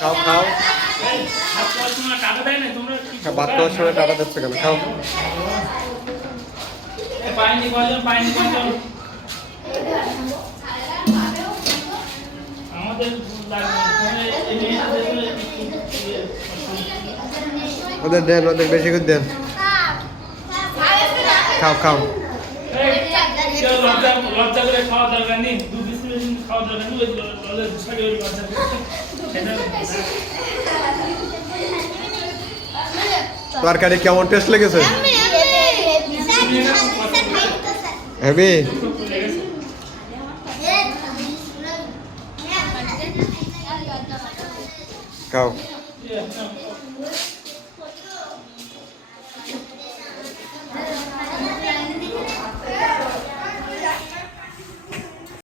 খাও খাও ভাত খাওয়ার সময় টাকা দিচ্ছে কেন খাও ওদের দেন ওদের বেশি করে দেন খাও খাও লজ্জা করে খাওয়া দরকার নেই খাওয়া দরকার নেই তরকারি কেমন টেস্ট লেগেছে হেভি খাও